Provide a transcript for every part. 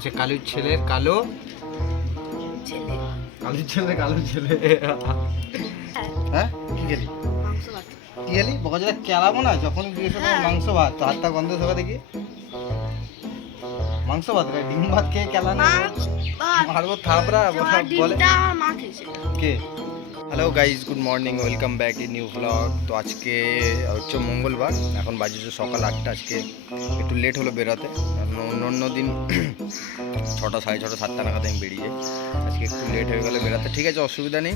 আচ্ছা, কালুর ছেলের কালো ছেলে। কালুর ছেলে কালো ছেলে। হ্যাঁ, কি গেলি মাংস ভাত। কি গেলি বকাজটা কেলাবো না যখন জিজ্ঞেস করবো মাংস ভাত, তো হাতটা গন্ধ থাকা দেখি। মাংস ভাত ডিম ভাত খেয়ে কেলা না মারবো থাপড়া বলে আমার মা খেয়েছে। কে। Hello guys, good morning, welcome back in new blog. তো আজকে হচ্ছে মঙ্গলবার, এখন বাজেছে সকাল 8টা। আজকে একটু লেট হলো বেরোতে, কারণ অন্য দিন 6টা, 6:30, 7টা নাগাদ আমি বেরিয়ে যাই। আজকে একটু লেট হয়ে গেলে বেরোতে, ঠিক আছে, অসুবিধা নেই।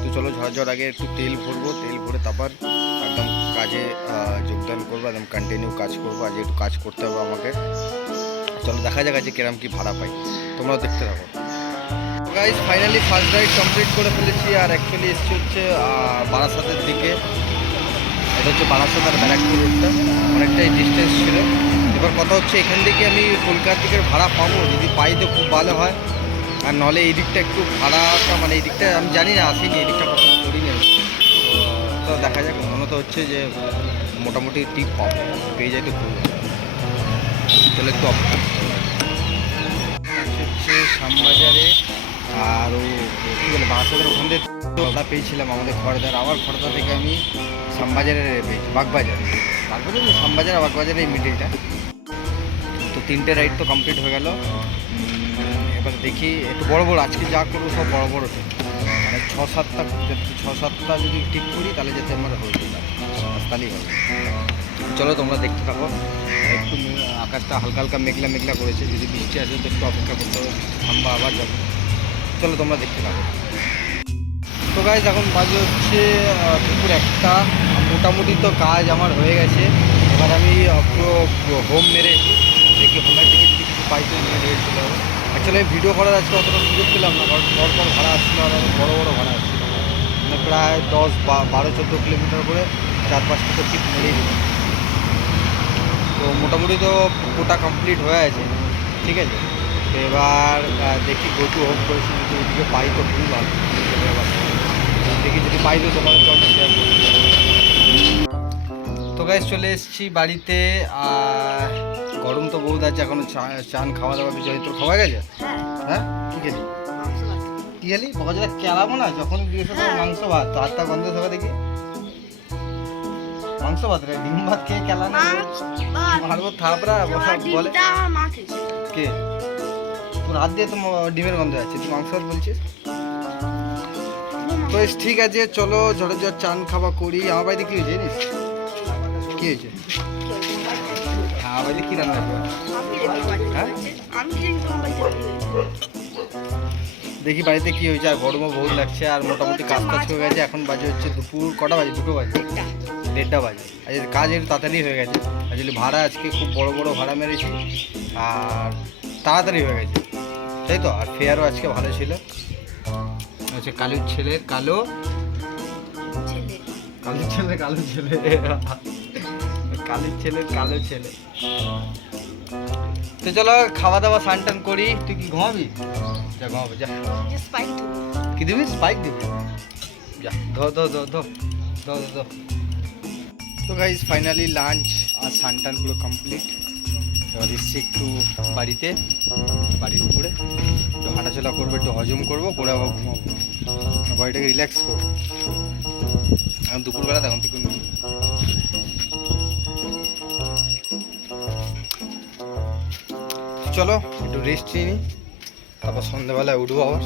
তো চলো, ঝড় আগে একটু তেল ভরবো, তেল ভরে তারপর একদম কাজে যোগদান করবো, একদম কন্টিনিউ কাজ করবো। আজকে একটু কাজ করতে হবে আমাকে। চলো দেখা যাক আজকে কিরম কি ভাড়া পাই, তোমরাও দেখতে থাকো। Guys finally first ride complete করে ফেলেছি, আর অ্যাকচুয়ালি এসছি হচ্ছে বারাসাতের দিকে। এটা হচ্ছে বারাসাত আর ব্যারাকপুর রোডটা, অনেকটাই ডিস্টেন্স ছিল। এবার কথা হচ্ছে এখান থেকে আমি কলকাতা থেকে ভাড়া পাবো, যদি পাই তো খুব ভালো হয়, আর নাহলে এই দিকটা একটু ভাড়াটা, মানে এই দিকটা আমি জানি না, আসিনি এই দিকটা কখনো করিনি আমি। তো দেখা যাক, মনে তো হচ্ছে যে মোটামুটি টিপ পাবো, পেয়ে যাই তো খুব ভালো। চলো একটু হচ্ছে শ্যামবাজারে, আর ও কী বলে বারাসাতের ওখান থেকে আমরা পেয়েছিলাম আমাদের খড়দার, আবার খড়দা থেকে আমি শ্যামবাজারে পেয়েছি, বাগবাজার শ্যামবাজার আর বাগবাজারের এই মিডিলটা। তো 3টে রাইড তো কমপ্লিট হয়ে গেল। এবার দেখি একটু বড় বড়, আজকে যা করবো সব বড় বড় ঠিক, মানে 6-7টা যদি ঠিক করি তাহলে যাতে আমার হয়ে যায়, তাহলেই হবে। চলো তোমরা দেখতে থাকো। একটু আকাশটা হালকা হালকা মেঘলা মেঘলা করেছে, যদি বৃষ্টি আসে তো একটু অপেক্ষা করতে হবে, ঠান্ডা আবার যাবে। চলো তোমরা দেখতে থাকো। তো গাইজ এখন বাজে হচ্ছে দুপুর 1টা, মোটামুটি তো কাজ আমার হয়ে গেছে। এবার আমি পুরো হোম মেরে দেখি হোমের থেকে যদি কিছু পাইতে নিয়ে রেট চলে হবে। অ্যাকচুয়ালি আমি ভিডিও করার আজকে অতটা সুযোগ পেলাম না, কারণ পর ভাড়া আসছিলো, আর বড়ো বড়ো ভাড়া আসছিলো, মানে প্রায় 10-12-14 কিলোমিটার করে 4-5টা তো ঠিক মেরেই দিল। তো মোটামুটি তো কোটা কমপ্লিট হয়ে আছে, ঠিক আছে। তো এবার দেখি গোটু হোম করেছি, যদি ওইদিকে পাই তো খুবই ভালো। দেখি যদি পাই তো তোমাদের তো শেয়ার করবো। তো গাইজ চলে এসেছি বাড়িতে, আর গরম তো বহুত আছে, এখনো চান খাওয়া দাওয়া বিষয় তো খাওয়া গেছে। হ্যাঁ, কি খেলি মাংস ভাত। কি খেলি বকাজটা কেলাবো না যখন জিজ্ঞেস করবো মাংস ভাত, তো হাতটা গন্ধ থাকা দেখি। মাংস ভাত ডিম ভাত খেয়ে কেলা না মারবো থাপড়া বলে আমার মা খেয়েছে। কে। তোর হাত দিয়ে তো ডিমের গন্ধ আছে, তুই মাংস ভাত বলছিস। তো ঠিক আছে, চলো ঝড় চান খাওয়া করি। আমার বাড়িতে কি হয়েছে জানিস, কি হয়েছে? হ্যাঁ, আমার বাড়িতে কি রান্না করবো? হ্যাঁ, দেখি বাড়িতে কি হয়েছে। আর গরমও বহুত লাগছে, আর মোটামুটি কাজ টাজ হয়ে গেছে। এখন বাজে হচ্ছে দুপুর কটা বাজে, 2টো বাজে, 1:30 বাজে। আজকে কাজ একটু তাড়াতাড়ি হয়ে গেছে। আসলে ভাড়া আজকে খুব বড় বড় ভাড়া মেরেছি, আর তাড়াতাড়ি হয়ে গেছে, তাই তো। আর ফেয়ারও আজকে ভালো ছিল। আচ্ছা, কালুর ছেলের কালো ছেলে। কালুর ছেলে কালো ছেলে কালুর ছেলের কালো ছেলে। তো চলো খাওয়া দাওয়া স্নান টান করি। তুই কি ঘুমাবি? যা ঘুমাবো যা। কি দিবি? স্পাইক দিবি? যা ধো ধো ধো ধো ধো ধো ধো। তো গাইজ ফাইনালি লাঞ্চ আর স্নান টান পুরো কমপ্লিট। এবার এসছি একটু বাড়িতে, বাড়ির উপরে একটু হাঁটাচলা করবো, একটু হজম করবো, করে আবার ঘুমাবো, বডিটাকে রিল্যাক্স করবো। এখন দুপুরবেলা তখন থেকে চলো একটু রেস্ট নিয়ে নিই, তারপর সন্ধ্যেবেলায় উঠবো আবার।